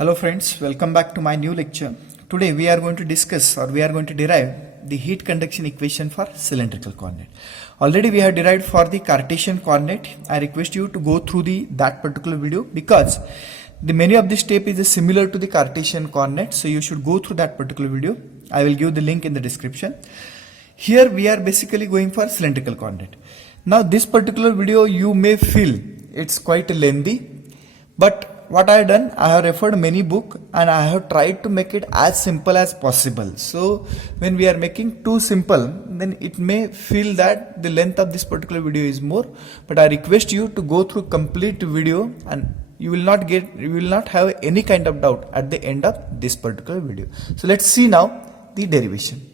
Hello friends, welcome back to my new lecture. Today we are going to discuss or we are going to derive the heat conduction equation for cylindrical coordinate. Already we have derived for the Cartesian coordinate. I request you to go through that particular video because the many of the step is similar to the Cartesian coordinate, so you should go through that particular video. I will give the link in the description. Here we are basically going for cylindrical coordinate. Now this particular video you may feel it's quite lengthy, but what I have done, I have referred many books and I have tried to make it as simple as possible. So when we are making too simple, then it may feel that the length of this particular video is more, but I request you to go through complete video and you will not have any kind of doubt at the end of this particular video. So let's see now the derivation.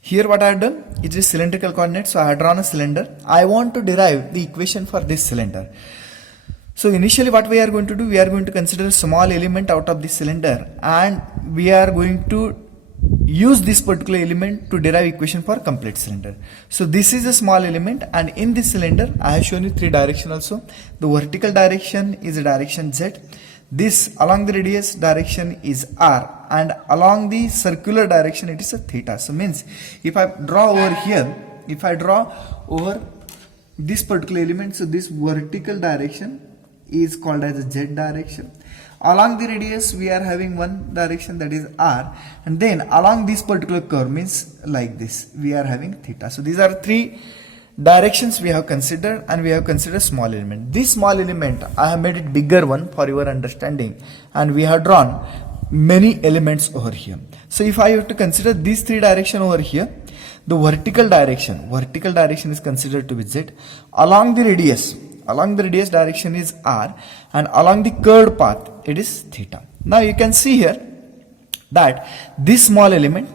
Here what I have done is a cylindrical coordinate. So I have drawn a cylinder. I want to derive the equation for this cylinder. So initially what we are going to do, we are going to consider a small element out of this cylinder and we are going to use this particular element to derive equation for complete cylinder. So this is a small element and in this cylinder I have shown you three direction also. The vertical direction is direction Z. This along the radius direction is R and along the circular direction it is a theta. So means if I draw over here, this particular element, so this vertical direction is called as a Z direction. Along the radius we are having one direction, that is R, and then along this particular curve means like this we are having theta. So these are three directions we have considered and we have considered small element. This small element I have made it bigger one for your understanding and we have drawn many elements over here. So if I have to consider these three direction over here, the vertical direction is considered to be Z. Along the radius direction is R and along the curved path it is theta. Now you can see here that this small element,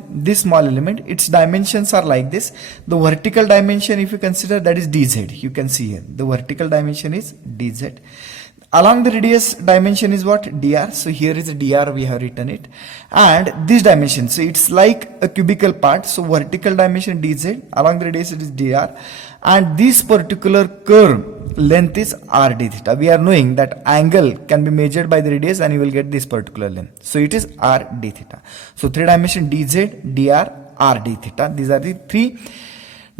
its dimensions are like this. The vertical dimension, if you consider, that is dz. You can see here the vertical dimension is dz. Along the radius dimension is what? dr. So here is a dr, we have written it. And this dimension, so it's like a cubical part. So vertical dimension dz, along the radius it is dr. And this particular curve length is r d theta. We are knowing that angle can be measured by the radius and you will get this particular length. So it is r d theta. So three dimension dz, dr, r d theta. These are the three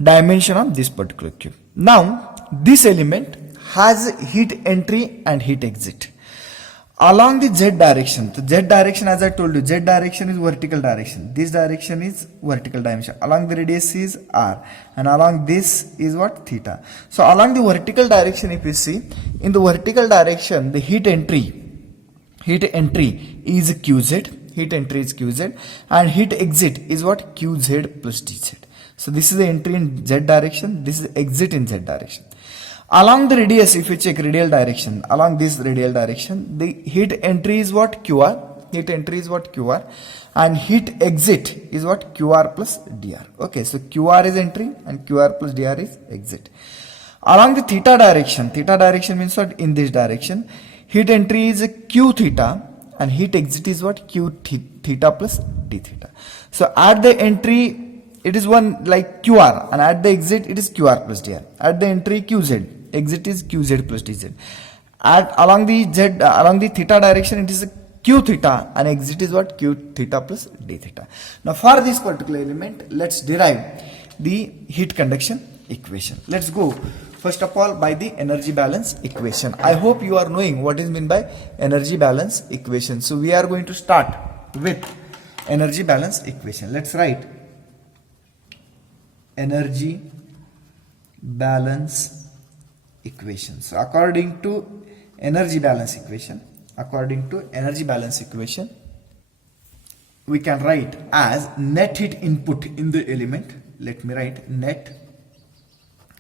dimension of this particular cube. Now this element has heat entry and heat exit. Along the z direction, the z direction, as I told you, z direction is vertical direction. This direction is vertical dimension. Along the radius is r and along this is what? Theta. So along the vertical direction, if you see, in the vertical direction the heat entry is qz, and heat exit is what? qz plus dz. So this is the entry in z direction, this is exit in z direction. Along the radius, if you check radial direction, along this radial direction, the heat entry is what? QR, and heat exit is what? QR plus dr. Okay, so QR is entry and QR plus dr is exit. Along the theta direction means what? In this direction, heat entry is q theta and heat exit is what? Q theta plus d theta. So at the entry it is one like QR and at the exit it is QR plus dr. At the entry QZ, exit is qz plus dz. Along the theta direction it is a q theta and exit is what? Q theta plus d theta. Now for this particular element, let's derive the heat conduction equation. Let's go first of all by the energy balance equation. I hope you are knowing what is meant by energy balance equation. So we are going to start with energy balance equation. Let's write energy balance equation. So according to energy balance equation, we can write as net heat input in the element. Let me write net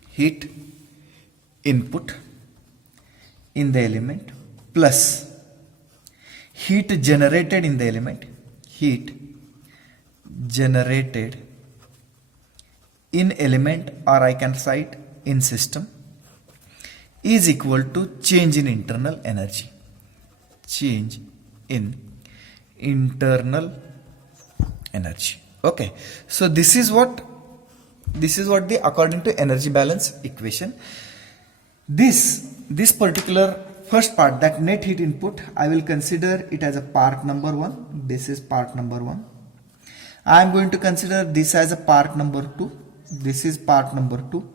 heat input in the element plus heat generated in the element, or I can cite in system, is equal to change in internal energy. Okay, so this is what the according to energy balance equation. This particular first part, that net heat input, I will consider it as a part number 1. This is part number 1. I am going to consider this as a part number 2. This is part number 2.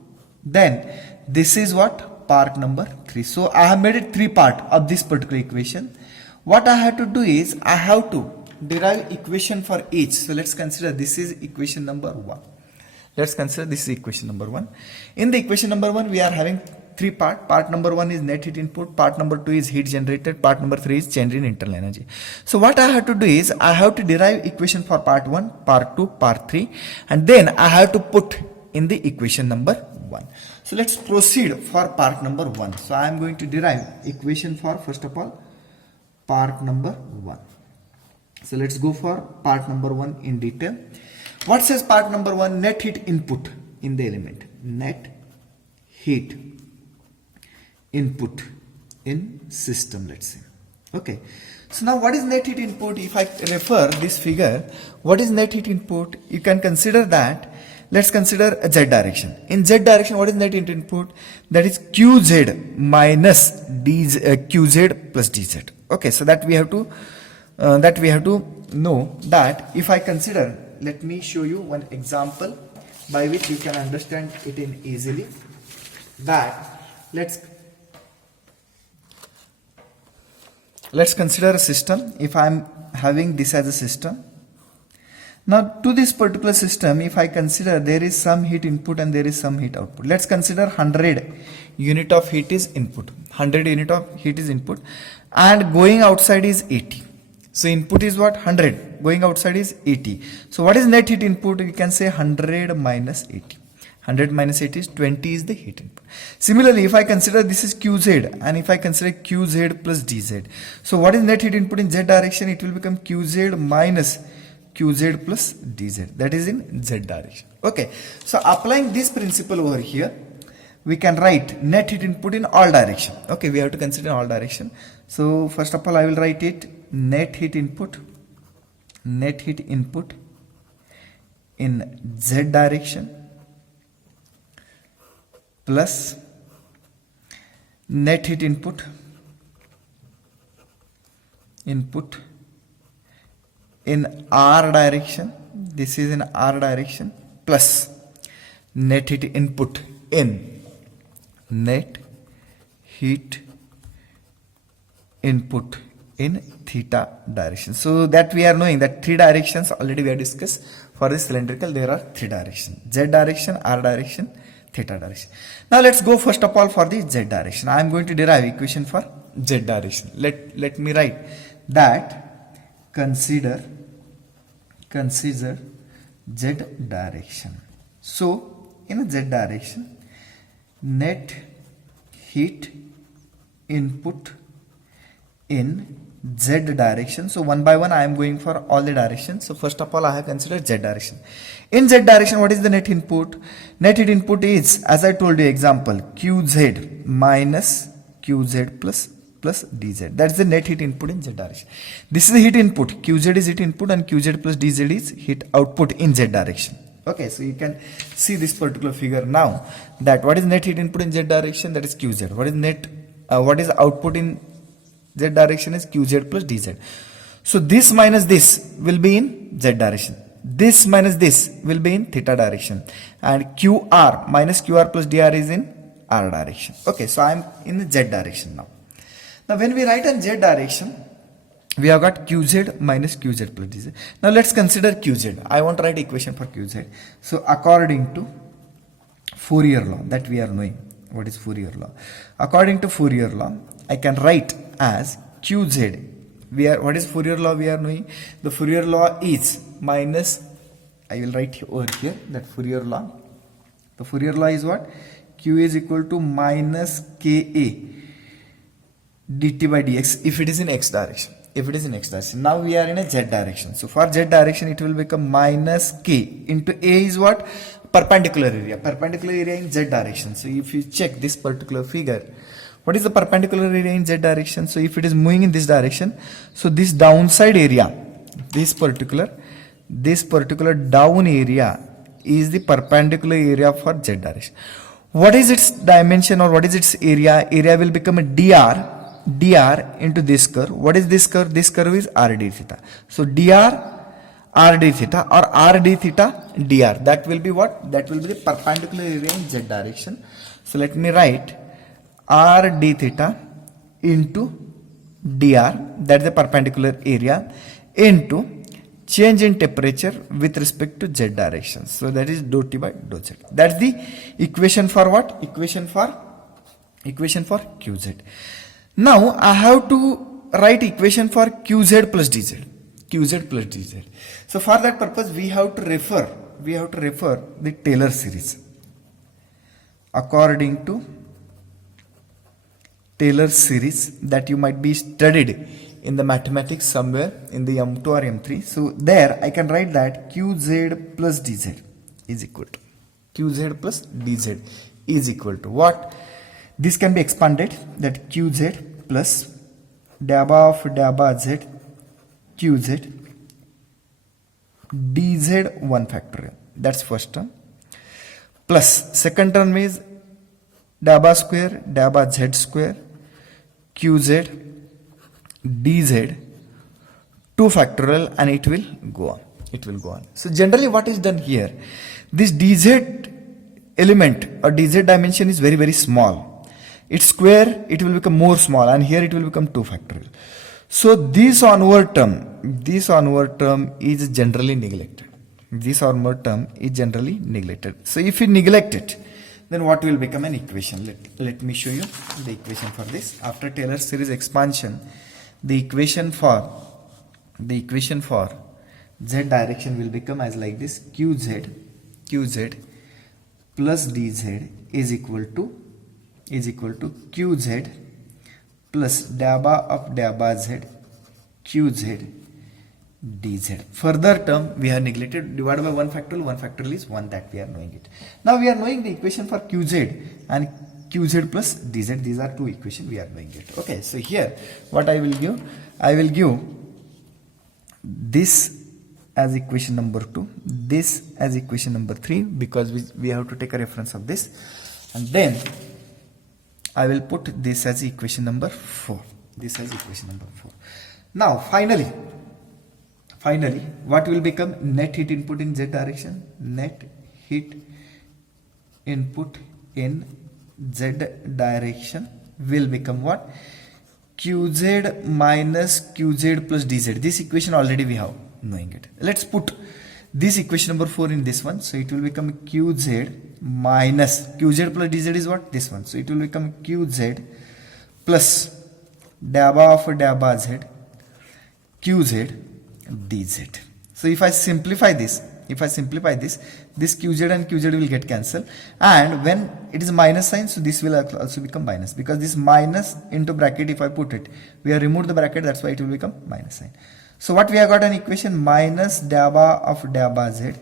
Then this is what? Part number 3. So I have made it 3 part of this particular equation. What I have to do is I have to derive equation for each. So let's consider this is equation number 1. Let's consider this is equation number 1. In the equation number 1, we are having 3 part. Part number 1 is net heat input. Part number 2 is heat generated. Part number 3 is change in internal energy. So what I have to do is I have to derive equation for part 1, part 2, part 3, and then I have to put in the equation number 1. So let's proceed for part number 1. So I am going to derive equation for, first of all, part number 1. So let's go for part number 1 in detail. What says part number 1? Net heat input in the element. Net heat input in system, let's say. Okay. So now what is net heat input? If I refer this figure, what is net heat input? You can consider that. Let's consider a z direction. In z direction, what is net heat input? That is qz minus qz plus dz. Okay, so that we have to know that if I consider, let me show you one example by which you can understand it in easily. That let's consider a system. If I am having this as a system, now to this particular system, if I consider there is some heat input and there is some heat output. Let's consider 100 unit of heat is input. 100 unit of heat is input and going outside is 80. So input is what? 100. Going outside is 80. So what is net heat input? We can say 100 minus 80. 100 minus 80 is 20 is the heat input. Similarly, if I consider this is qz and if I consider qz plus dz. So what is net heat input in z direction? It will become qz minus qz plus dz. That is in z direction. Okay. So applying this principle over here, we can write net heat input in all direction. Okay, we have to consider all direction. So first of all, I will write it net heat input in z direction plus net heat input in r direction. This is in r direction plus net heat input in net heat input in theta direction. So that we are knowing that 3 directions already we have discussed. For this cylindrical there are 3 directions: z direction, r direction, theta direction. Now let's go first of all for the z direction. I am going to derive equation for z direction. Let me write that consider z direction. So in a z direction, net heat input in z direction. So one by one I am going for all the directions. So first of all I have considered z direction. In z direction, what is the net input? Net heat input is, as I told you example, qz minus qz plus dz. That is the net heat input in z direction. This is the heat input. Qz is heat input and qz plus dz is heat output in z direction. Okay, so you can see this particular figure now, that what is net heat input in z direction? That is qz. What is output in z direction is qz plus dz. So this minus this will be in z direction. This minus this will be in theta direction. And qr minus qr plus dr is in r direction. Okay, so I am in the z direction now. Now when we write in z direction, we have got qz minus qz plus dz. Now let's consider qz. I want to write equation for qz. So according to Fourier law that we are knowing, what is Fourier law? According to Fourier law, I can write as qz. What is Fourier law we are knowing? The Fourier law is minus, I will write over here that Fourier law. The Fourier law is what? Q is equal to minus Ka dt by dx if it is in x direction. If it is in x direction. Now we are in a z direction. So for z direction it will become minus k into a is what? Perpendicular area. Perpendicular area in z direction. So if you check this particular figure, what is the perpendicular area in z direction? So if it is moving in this direction, so this downside area, this particular down area is the perpendicular area for z direction. What is its dimension or what is its area? Area will become a dr dr into this curve. What is this curve? This curve is r d theta. So dr r d theta or r d theta dr. That will be what? That will be the perpendicular area in z direction. So let me write r d theta into dr, that is the perpendicular area, into change in temperature with respect to z direction. So that is dou t by dou z. That's the equation for what? Equation for qz. Now I have to write equation for qz plus dz. Qz plus dz. So for that purpose we have to refer the Taylor series. According to Taylor series that you might be studied in the mathematics somewhere in the M2 or M3. So there I can write that qz plus dz is equal to what? This can be expanded, that qz plus dabba of dabba z qz dz 1 factorial. That's first term. Plus second term is dabba square dabba z square qz dz 2 factorial, and it will go on. So generally what is done here, this dz element or dz dimension is very small. Its square, it will become more small, and here it will become 2 factorial. So this onward term is generally neglected. So if you neglect it, then what will become an equation? Let me show you the equation for this. After Taylor series expansion, the equation for z direction will become as like this: qz plus dz is equal to qz plus dabba of dabba z qz dz. Further term we have neglected, divided by 1 factorial is 1, that we are knowing it. Now we are knowing the equation for qz and qz plus dz. These are two equations we are knowing it. Okay, so here what I will give this as equation number 2, this as equation number 3, because we have to take a reference of this, and then I will put this as equation number 4. Now finally what will become net heat input in z direction? Net heat input in z direction will become what? qz minus qz plus dz. This equation already we have knowing it. Let's put this equation number 4 in this one. So it will become qz minus qz plus dz is what? This one. So it will become qz plus dabba of dabba z qz dz. So if I simplify this, this qz and qz will get cancelled, and when it is minus sign, so this will also become minus, because this minus into bracket, if I put it, we have removed the bracket, that's why it will become minus sign. So what we have got an equation: minus dabba of dabba z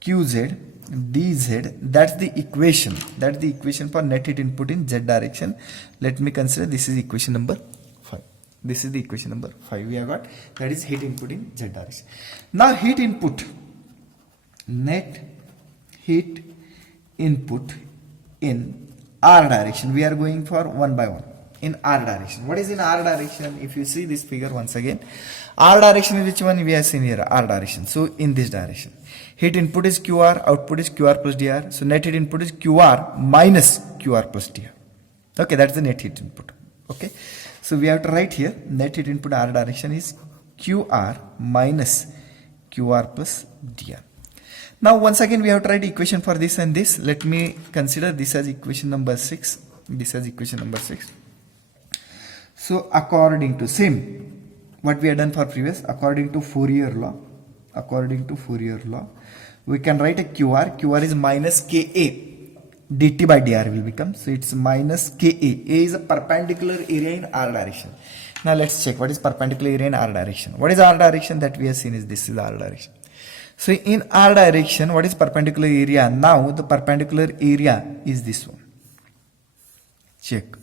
qz dz. That's the equation for net heat input in z direction. Let me consider this is equation number 5. This is the equation number 5 we have got, that is heat input in z direction. Now heat input, net heat input in r direction, we are going for one by one. In r direction, what is in r direction? If you see this figure once again, r direction is which one we have seen here? R direction. So in this direction, heat input is qr, output is qr plus dr. So net heat input is qr minus qr plus dr. Okay, that's the net heat input. Okay, so we have to write here net heat input r direction is qr minus qr plus dr. Now once again we have to write equation for this and this. Let me consider this as equation number 6. So according to same what we have done for previous, according to Fourier law, we can write a qr is minus ka dt by dr will become. So it's minus ka. A is a perpendicular area in r direction. Now let's check what is perpendicular area in r direction. What is r direction that we have seen is this is r direction. So in r direction, what is perpendicular area? Now the perpendicular area is this one. Check.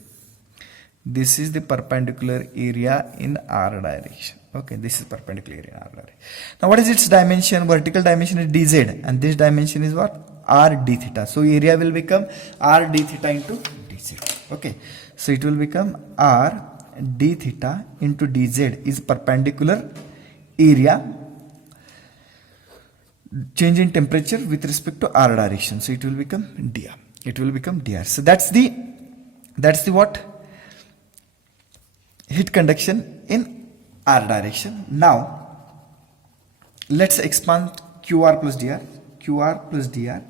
This is the perpendicular area in r direction. Okay, this is perpendicular area in r direction. Now what is its dimension? Vertical dimension is dz, and this dimension is what? R d theta. So area will become r d theta into dz. Okay. So it will become r d theta into dz is perpendicular area change in temperature with respect to r direction. So it will become dr. It will become dr. So that's the what heat conduction in r direction. Now let's expand qr plus dr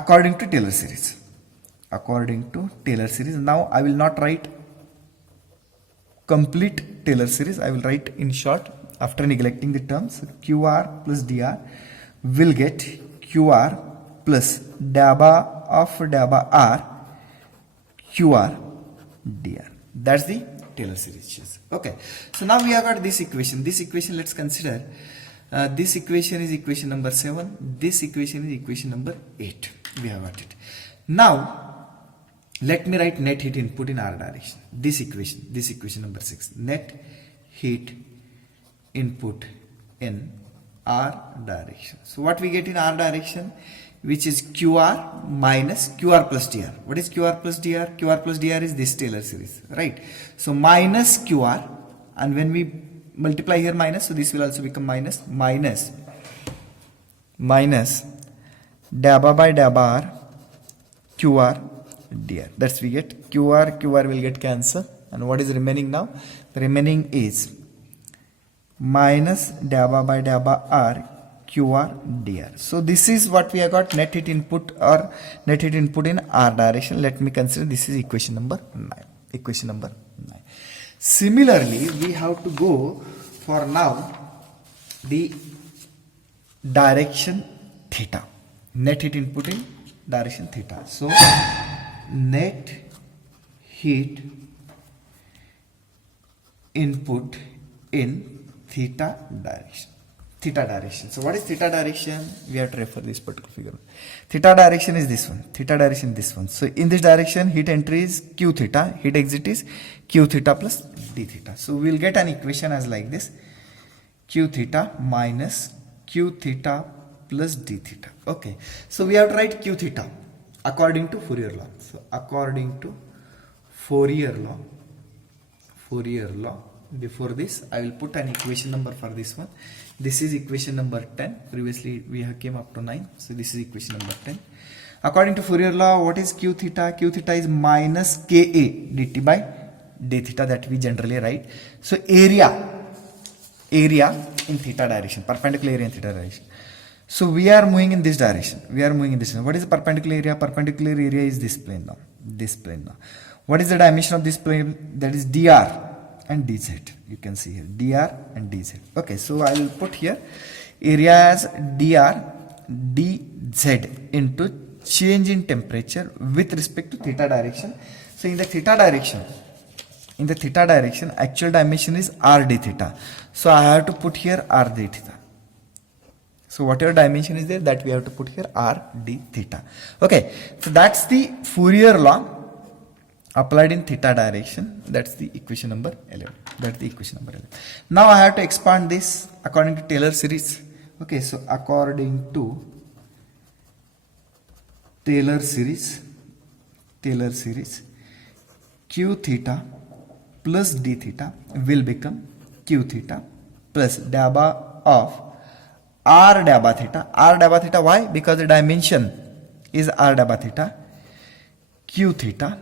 according to Taylor series. According to Taylor series. Now I will not write complete Taylor series. I will write in short after neglecting the terms. Qr plus dr will get Qr plus dabba of dabba r Qr dr. That's the Taylor series. Okay. So now we have got this equation. This equation let's consider. This equation is equation number 7. This equation is equation number 8. We have got it. Now let me write net heat input in r direction. This equation number 6. Net heat input in r direction. So what we get in r direction, which is qr minus qr plus dr. What is qr plus dr? Qr plus dr is this Taylor series, right? So minus qr, and when we multiply here minus, so this will also become minus dabba by dabba r qr dr. That's we get qr will get cancel, and what is remaining now? The remaining is minus dabba by dabba r qr dr. So this is what we have got net heat input or net heat input in r direction. Let me consider this is equation number 9. Equation number 9. Similarly, we have to go for now the direction theta. Net heat input in direction theta. So net heat input in theta direction. So what is theta direction? We have to refer this particular figure. Theta direction is this one. Theta direction is this one. So in this direction, heat entry is q theta, heat exit is q theta plus d theta. So we will get an equation as like this: q theta minus q theta plus d theta. Okay. So we have to write q theta according to Fourier law. So according to Fourier law. Before this, I will put an equation number for this one. This is equation number 10. Previously, we have came up to 9. So this is equation number 10. According to Fourier law, what is q theta? Q theta is minus Ka dt by d theta that we generally write. So area in theta direction, perpendicular area in theta direction. So we are moving in this direction. What is the perpendicular area? Perpendicular area is this plane now. What is the dimension of this plane? That is dr and dz. You can see here dr and dz. Okay, so I will put here area as dr dz into change in temperature with respect to theta direction. So in the theta direction, actual dimension is r d theta. So I have to put here r d theta. So whatever dimension is there, that we have to put here r d theta. Okay, so that's the Fourier law applied in theta direction. That's the equation number 11. Now I have to expand this according to Taylor series. Okay, so according to Taylor series, q theta plus d theta will become q theta plus dabba of r dabba theta. R dabba theta, why? Because the dimension is r dabba theta. Q theta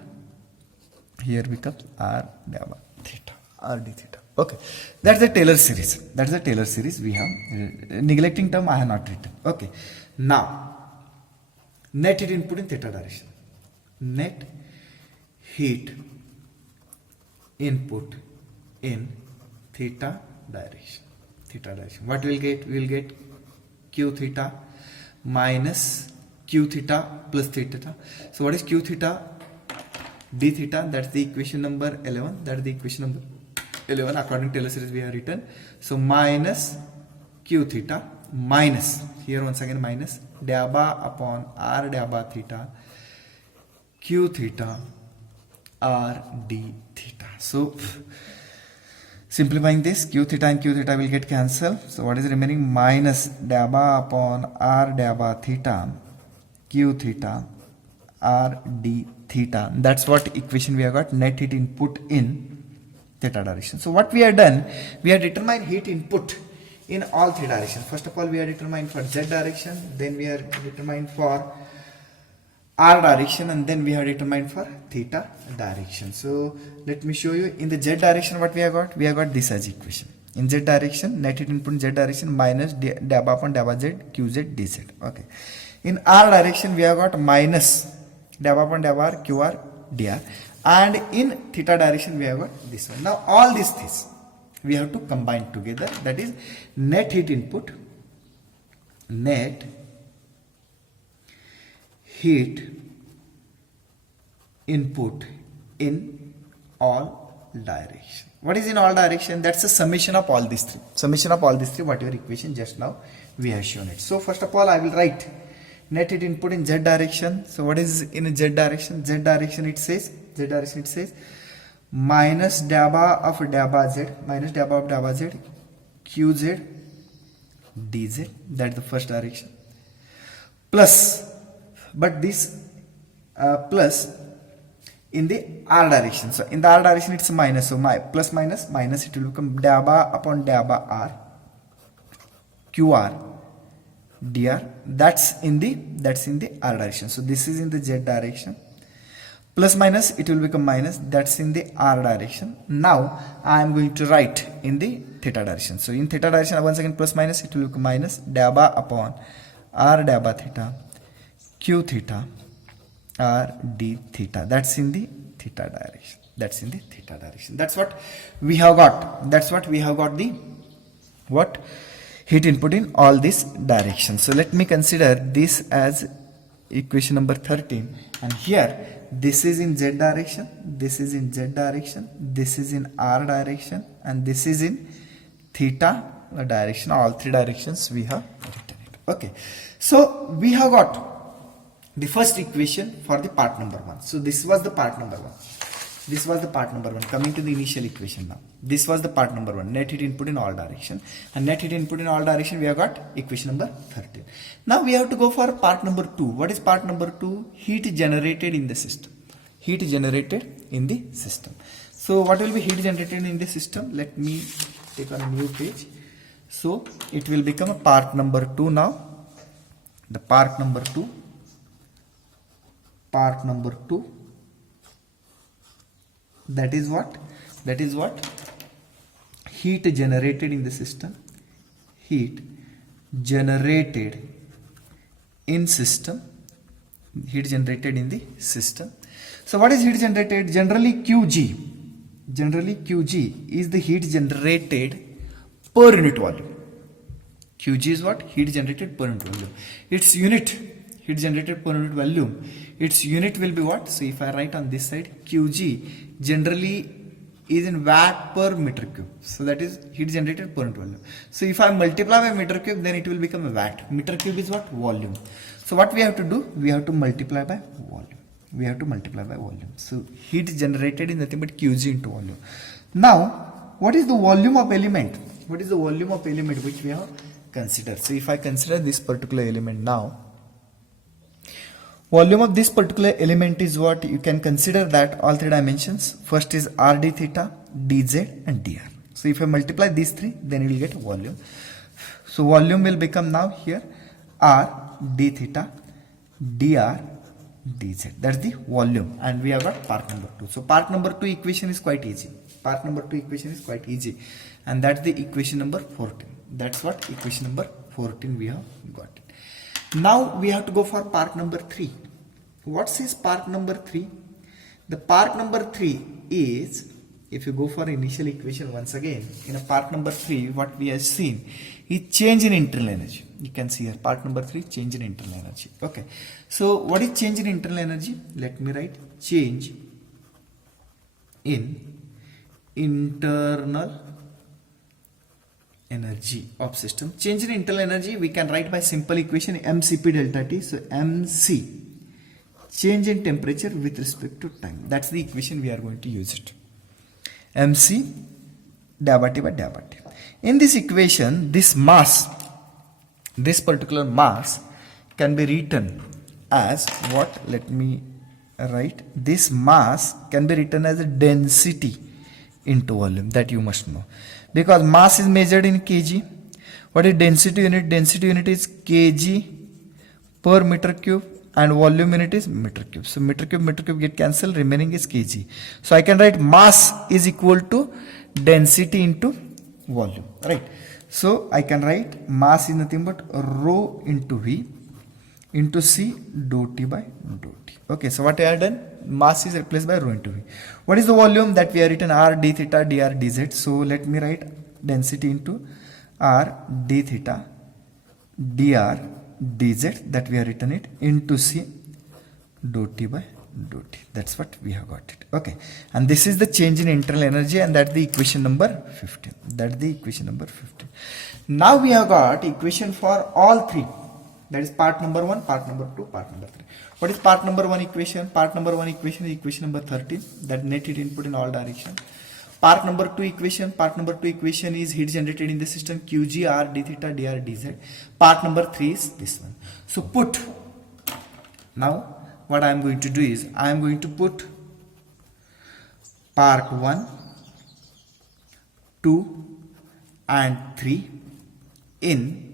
here becomes r dabba theta, r d theta. Okay, that's the Taylor series. We have neglecting term I have not written. Okay, now net heat input in theta direction. Net heat input in theta direction. What we'll get? We'll get q theta minus q theta plus theta. So what is q theta? D theta. That's the equation number 11. According to Taylor series we have written. So minus q theta minus, here once again minus, dabba upon r dabba theta q theta r d theta. So simplifying this, q theta and q theta will get cancelled. So what is remaining? Minus dabba upon r dabba theta q theta r d theta. That's what equation we have got, net heat input in theta direction. So what we have done, we have determined heat input in all three directions. First of all, we have determined for z direction, then we have determined for r direction, and then we have determined for theta direction. So let me show you. In the z direction, what we have got? We have got this as equation. In z direction, net heat input in z direction minus dab upon dab z qz dz. Okay. In r direction, we have got minus dab upon dab r qr dr, and in theta direction we have got this one. Now all these things we have to combine together, that is net heat input in all direction. What is in all direction? That's a summation of all these three. Summation of all these three, whatever equation just now we have shown it. So first of all, I will write net heat input in z direction. So what is in z direction? Z direction it says minus dabba of dabba z qz dz. That's the first direction. Plus, but this plus in the r direction. So in the r direction it's minus. So my plus minus minus, it will become dabba upon dabba r qr dr. That's in the r direction. So this is in the z direction. Plus minus, it will become minus. That's in the r direction. Now I am going to write in the theta direction. So in theta direction, once again plus minus, it will become minus dabba upon r dabba theta q theta r d theta. That's in the theta direction. That's what we have got. The what heat input in all these directions. So let me consider this as equation number 13, and here this is in z direction, this is in r direction, and this is in theta direction. All three directions we have written it. Okay, so we have got the first equation for the part number 1. So this was the part number 1. Coming to the initial equation now. This was the part number 1, net heat input in all direction. And net heat input in all direction, we have got equation number 13. Now we have to go for part number 2. What is part number 2? Heat generated in the system. So what will be heat generated in the system? Let me take on a new page. So it will become a part number 2 now. The part number 2. That is what heat generated in the system. Heat generated in the system. So what is heat generated? Generally Qg is the heat generated per unit volume. Qg is what? Heat generated per unit volume. Its unit, heat generated per unit volume, its unit will be what? So if I write on this side, Qg generally is in watt per meter cube. So that is heat generated per unit volume. So if I multiply by meter cube, then it will become a watt. Meter cube is what? Volume. So what we have to do? We have to multiply by volume. So heat generated is nothing but Qg into volume. Now, what is the volume of element? Which we have considered? So if I consider this particular element now, volume of this particular element is what? You can consider that all three dimensions. First is r d theta, dz and dr. So if I multiply these three, then you will get volume. So volume will become now here r d theta, dr, dz. That's the volume, and we have got part number 2. So part number 2 equation is quite easy. And that's the equation number 14. That's what equation number 14 we have got. Now we have to go for part number 3. What says part number 3? The part number 3 is, if you go for initial equation once again, in a part number 3, what we have seen is change in internal energy. You can see here, part number 3, change in internal energy. Okay. So what is change in internal energy? Let me write change in internal energy of system. Change in internal energy we can write by simple equation mCp delta T. So mc, change in temperature with respect to time. That's the equation we are going to use it. mc dabba T by dabba T. In this equation, this particular mass can be written as what? Let me right, this mass can be written as a density into volume, that you must know, because mass is measured in kg. What is density unit? Density unit is kg per meter cube, and volume unit is meter cube. So meter cube get cancelled, remaining is kg. So I can write mass is equal to density into volume, right? So I can write mass is nothing but rho into V into C dou T by dou T. Okay, so what I have done, mass is replaced by rho into V. What is the volume? That we have written R d theta dr dz. So let me write density into R d theta dr dz, that we have written it, into C dou T by dou T. That's what we have got it. Okay, and this is the change in internal energy, and that's the equation number 15. That's the equation number 15. Now we have got equation for all three. That is part number 1, part number 2, part number 3. What is part number 1 equation? Part number 1 equation is equation number 13, that net heat input in all directions. Part number 2 equation, is heat generated in the system Qg R d theta dr dz. Part number 3 is this one. So put, now what I am going to do is, I am going to put part 1, 2 and 3 in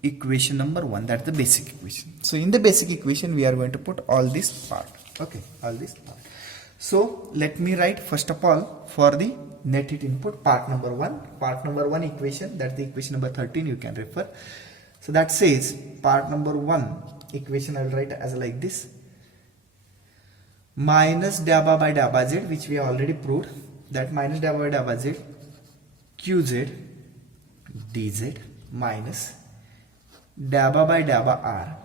equation number 1, that's the basic equation. So in the basic equation we are going to put all this part. Okay, all this part. So let me write first of all for the net heat input part number 1 equation, that's the equation number 13, you can refer. So that says part number 1 equation I will write as like this: minus dabba by dabba z, which we have already proved, that minus dabba by dabba z qz dz minus dabba by dabba r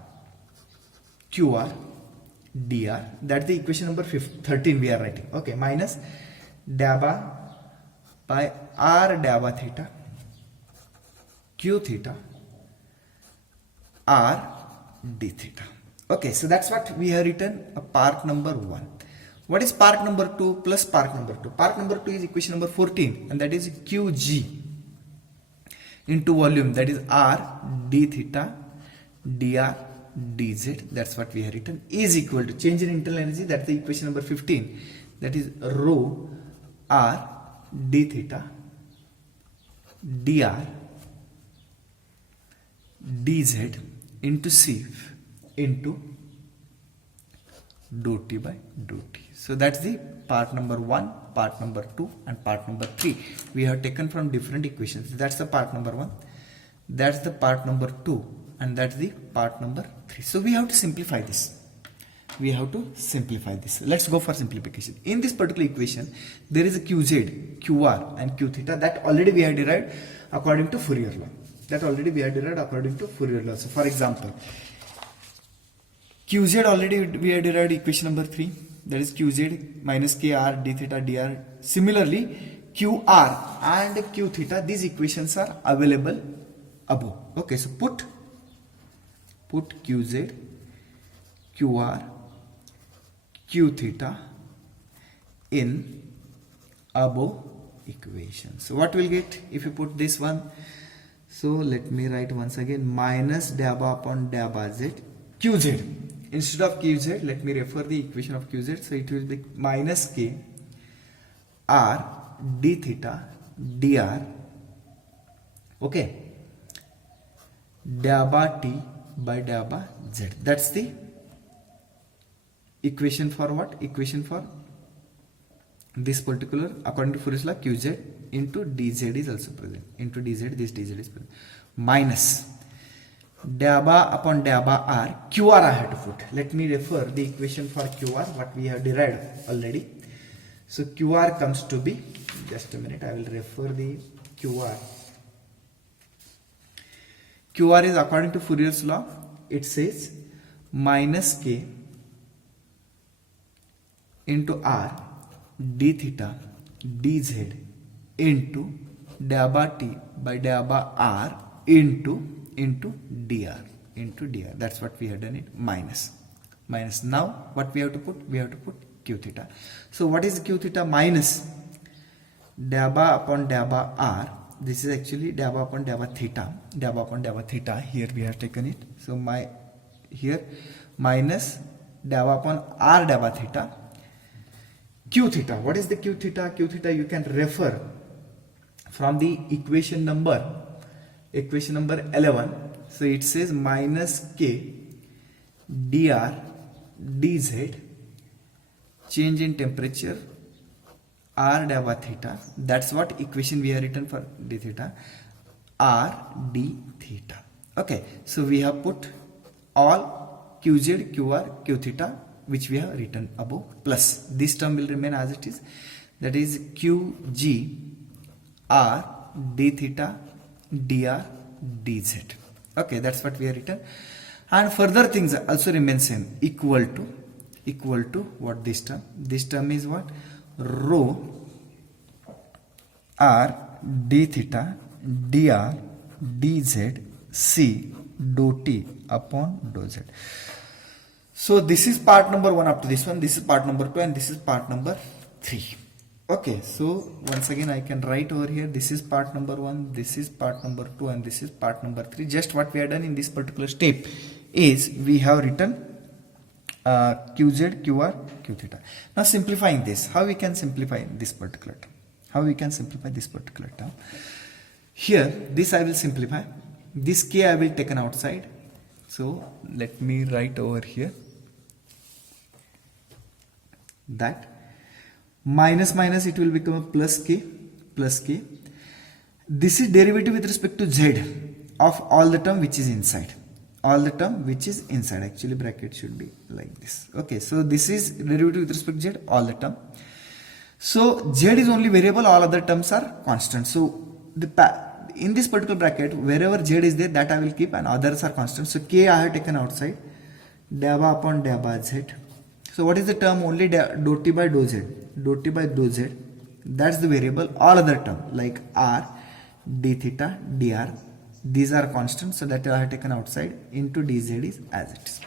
qr dr, that's the equation number 13 we are writing. Okay, minus dabba by r dabba theta q theta r d theta. Okay, so that's what we have written a part number 1. What is part number 2 plus part number 2? Part number 2 is equation number 14, and that is qg into volume, that is r d theta dr dz, that's what we have written, is equal to change in internal energy, that's the equation number 15, that is rho r d theta dr dz into C into dou T by dou T. So that's the part number 1, part number 2 and part number 3 we have taken from different equations. That's the part number 1, that's the part number 2, and that's the part number 3. So we have to simplify this. Let's go for simplification. In this particular equation there is a qz, qr and q theta, that already we have derived according to Fourier law. So for example, qz already we have derived equation number 3, that is qz minus kr d theta dr. Similarly qr and q theta, these equations are available above. Okay, so put qz, qr, q theta in above equation. So what we'll get if you put this one? So let me write once again, minus dabba upon dabba z qz. Instead of qz, let me refer the equation of qz. So it will be minus k r d theta dr, okay, dabba t by dabba z. That's the equation for what? Equation for this particular, according to Fourier's law, qz into dz is also present. Into dz, this dz is present. Minus dabba upon dabba r, qr I have to put. Let me refer the equation for qr, what we have derived already. So qr comes to be, just a minute, I will refer the qr. qr is according to Fourier's law, it says minus k into r d theta dz into dabba t by dabba r into dr. That's what we have done it, minus. Now what we have to put? We have to put q theta. So what is q theta? Minus dabba upon dabba r. This is actually dabba upon dabba theta. Here we have taken it. So here minus dava upon r dava theta q theta. What is the q theta? Q theta you can refer from the equation number 11. So it says minus k dr dz, change in temperature r dava theta. That's what equation we have written for d theta, r d theta. Okay, so we have put all qz, qr, q theta which we have written above, plus this term will remain as it is, that is qg r d theta dr dz. Okay, that's what we have written, and further things also remain same, equal to what this term is what, rho r d theta dr dz c dou t upon dou z. So this is part number 1 up to this one, this is part number 2, and this is part number 3. Okay, so once again I can write over here, this is part number 1, this is part number 2, and this is part number 3. Just what we have done in this particular step is we have written qz, qr, q theta. Now simplifying this, how we can simplify this particular term? Here this I will simplify, this k I will taken outside. So let me write over here that minus it will become a plus k. This is derivative with respect to z of all the term which is inside. Actually bracket should be like this. Okay, so this is derivative with respect to z, all the term. So z is only variable, all other terms are constant. So in this particular bracket, wherever z is there, that I will keep, and others are constant. So k I have taken outside, dava upon dava z. So what is the term? Only dou t by dou z. That's the variable. All other term like r, d theta, dr, these are constant. So that I have taken outside, into dz is as it is.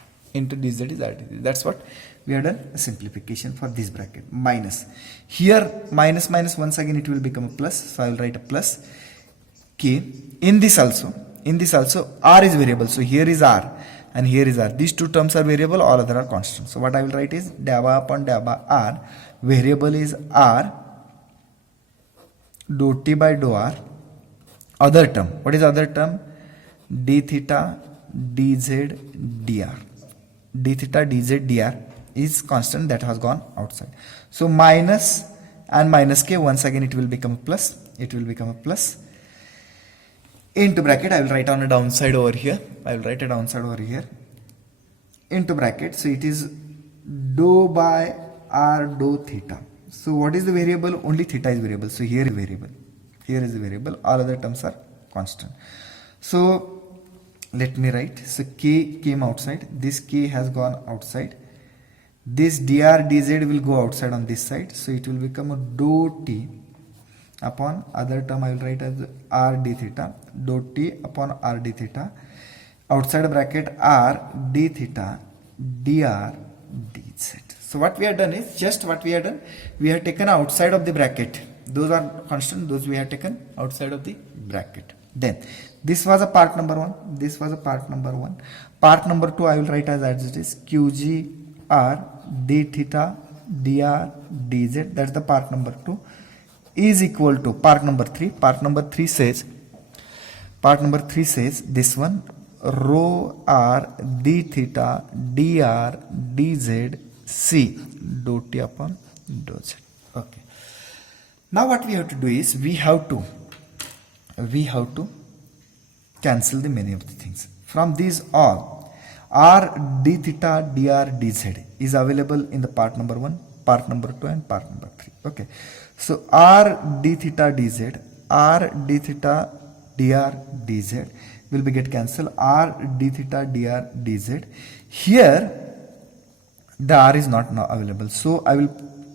That's what we have done, a simplification for this bracket. Minus. Here minus once again it will become a plus. So I will write a plus k. In this also r is variable. So here is r and here is r. These two terms are variable, all other are constant. So what I will write is dava upon dava r. Variable is r, dou t by dou r. Other term, what is other term? D theta dz dr. D theta dz dr is constant, that has gone outside. So minus and minus k, once again it will become a plus. Into bracket, I will write on a downside over here. Into bracket, so it is dou by r dou theta. So what is the variable? Only theta is variable. So here is variable. All other terms are constant. So let me write. So k came outside. This k has gone outside. This dr dz will go outside on this side. So it will become a dou t upon other term I will write as r d theta, dou t upon r d theta, outside bracket r d theta dr dz. So what we have done is, we have taken outside of the bracket. Those are constant, those we have taken outside of the bracket. Then this was a part number 1. Part number 2 I will write as it is, qg r d theta dr dz. That's the part number 2. Is equal to part number 3. Part number 3 says this one, rho r d theta dr dz c dou t upon dou z. Okay. Now what we have to do is, we have to cancel the many of the things. From these all, r d theta dr dz is available in the part number 1, part number 2, and part number 3. Okay. So r d theta dz, r d theta dr dz will be get cancelled. R d theta dr dz. Here the r is not now available. So I will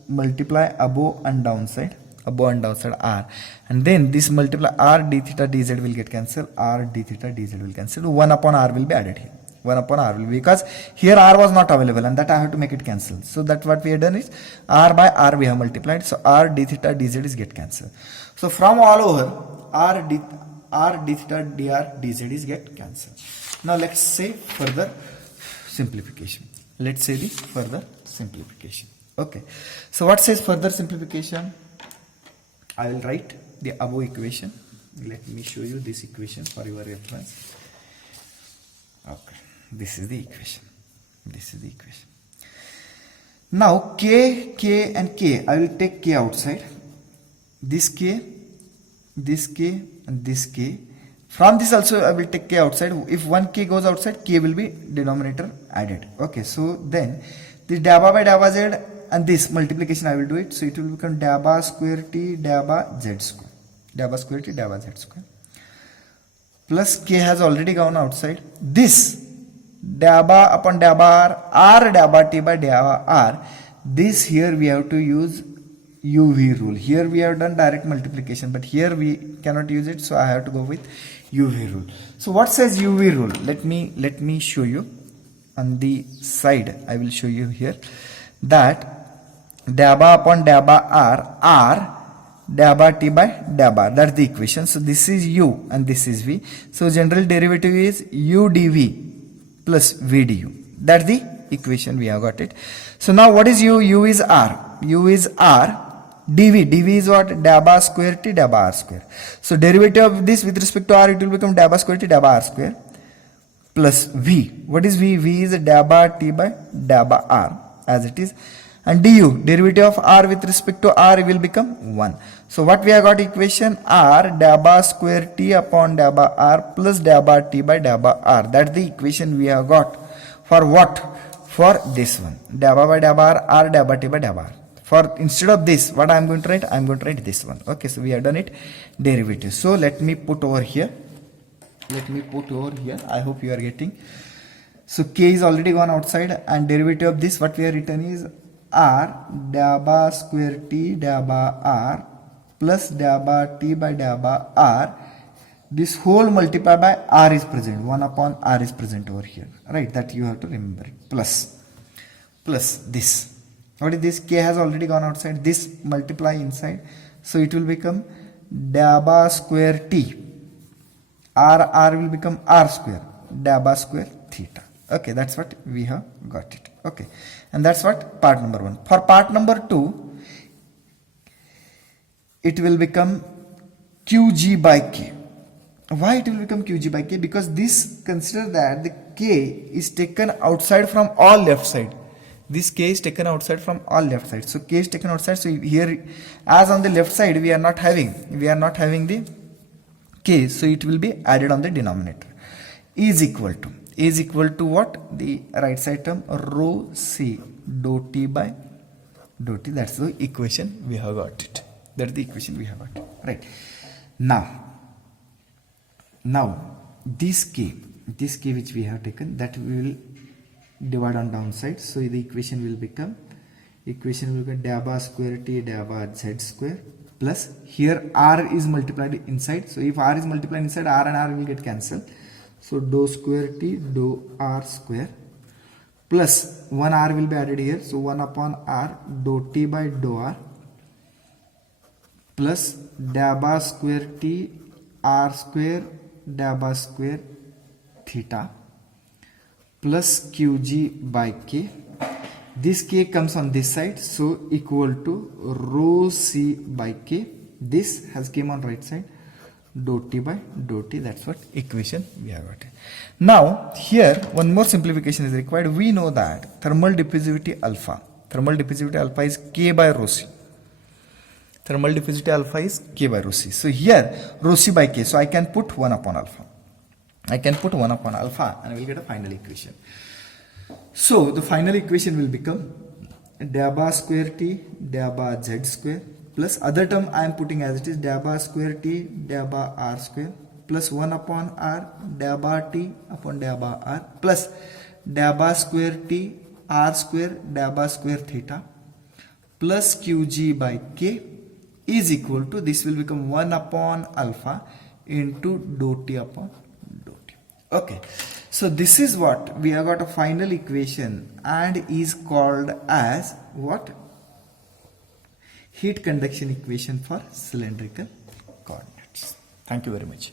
multiply above and downside r, and then this multiply r d theta dz will get cancelled. R d theta dz will cancel. 1 upon r will be added here. 1 upon r will be, because here r was not available and that I have to make it cancel. So that what we have done is r by r we have multiplied. So r d theta dz is get cancelled. So from all over r d theta dr dz is get cancelled. Now let's say further simplification. let's say the further simplification. Okay, so what says further simplification? I will write the above equation. Let me show you this equation for your reference. Okay, this is the equation. This is the equation. Now k, k and k, I will take k outside. This k, and this k. From this also I will take k outside. If one k goes outside, k will be denominator added. Okay, so then this dabba by dabba z and this multiplication I will do it. So it will become dabba square t dabba z square. Dabba square t dabba z square. Plus k has already gone outside. This dabba upon dabba r dabba t by dabba r. This here we have to use UV rule. Here we have done direct multiplication, but here we cannot use it, so I have to go with UV rule. So what says UV rule? Let me show you on the side. I will show you here that dabba upon dabba r dabba t by dabba r. That's the equation. So this is u and this is v. So general derivative is u dv plus v du. That's the equation. We have got it. So now what is u? U is r. U is r. dv. dv is what? Dabba square t dabba r square. So derivative of this with respect to r, it will become dabba square t dabba r square plus v. What is v? V is dabba t by dabba r as it is. And du, derivative of r with respect to r will become 1. So what we have got equation? R dabba square t upon dabba r plus dabba t by dabba r. That's the equation we have got. For what? For this one. Dabba by dabba r dabba t by dabba r. For instead of this, what I am going to write? I am going to write this one. Okay, so we have done it derivative. So let me put over here. I hope you are getting. So k is already gone outside, and derivative of this, what we have written is r dabba square t dabba r plus dabba t by dabba r. This whole multiplied by r is present. 1 upon r is present over here. Right, that you have to remember. Plus this. What is this? K has already gone outside. This multiply inside. So it will become dabba square t. R will become r square. Dabba square theta. Okay, that's what we have got it. Okay, and that's what part number 1. For part number 2, it will become qg by k. Why it will become qg by k? Because this, consider that the k is taken outside from all left side. This k is taken outside from all left side. So k is taken outside. So here, as on the left side, we are not having the k. So it will be added on the denominator. Is equal to what? The right side term rho c dou t by dou t. That's the equation we have got it. That's the equation we have got it. Right. Now this k which we have taken, that we will divide on downside. So the equation will become dabba square t dabba z square plus, here r is multiplied inside. So if r is multiplied inside, r and r will get cancelled. So dou square t dou r square plus 1 r will be added here. So 1 upon r dou t by dou r plus dabba square t r square dabba square theta plus qg by k. This k comes on this side, so equal to rho c by k. This has came on right side, dou t by dou t. That's what equation we have got. Now here one more simplification is required. We know that thermal diffusivity alpha is k by rho c. Thermal diffusivity alpha is k by rho c. So here rho c by k. So I can put 1 upon alpha. and we will get a final equation. So the final equation will become dabba square t dabba z square plus other term I am putting as it is dabba square t dabba r square plus 1 upon r dabba t upon dabba r plus dabba square t r square dabba square theta plus qg by k is equal to, this will become 1 upon alpha into dou t upon dou t. Okay, so this is what we have got, a final equation, and is called as what? Heat conduction equation for cylindrical coordinates. Thank you very much.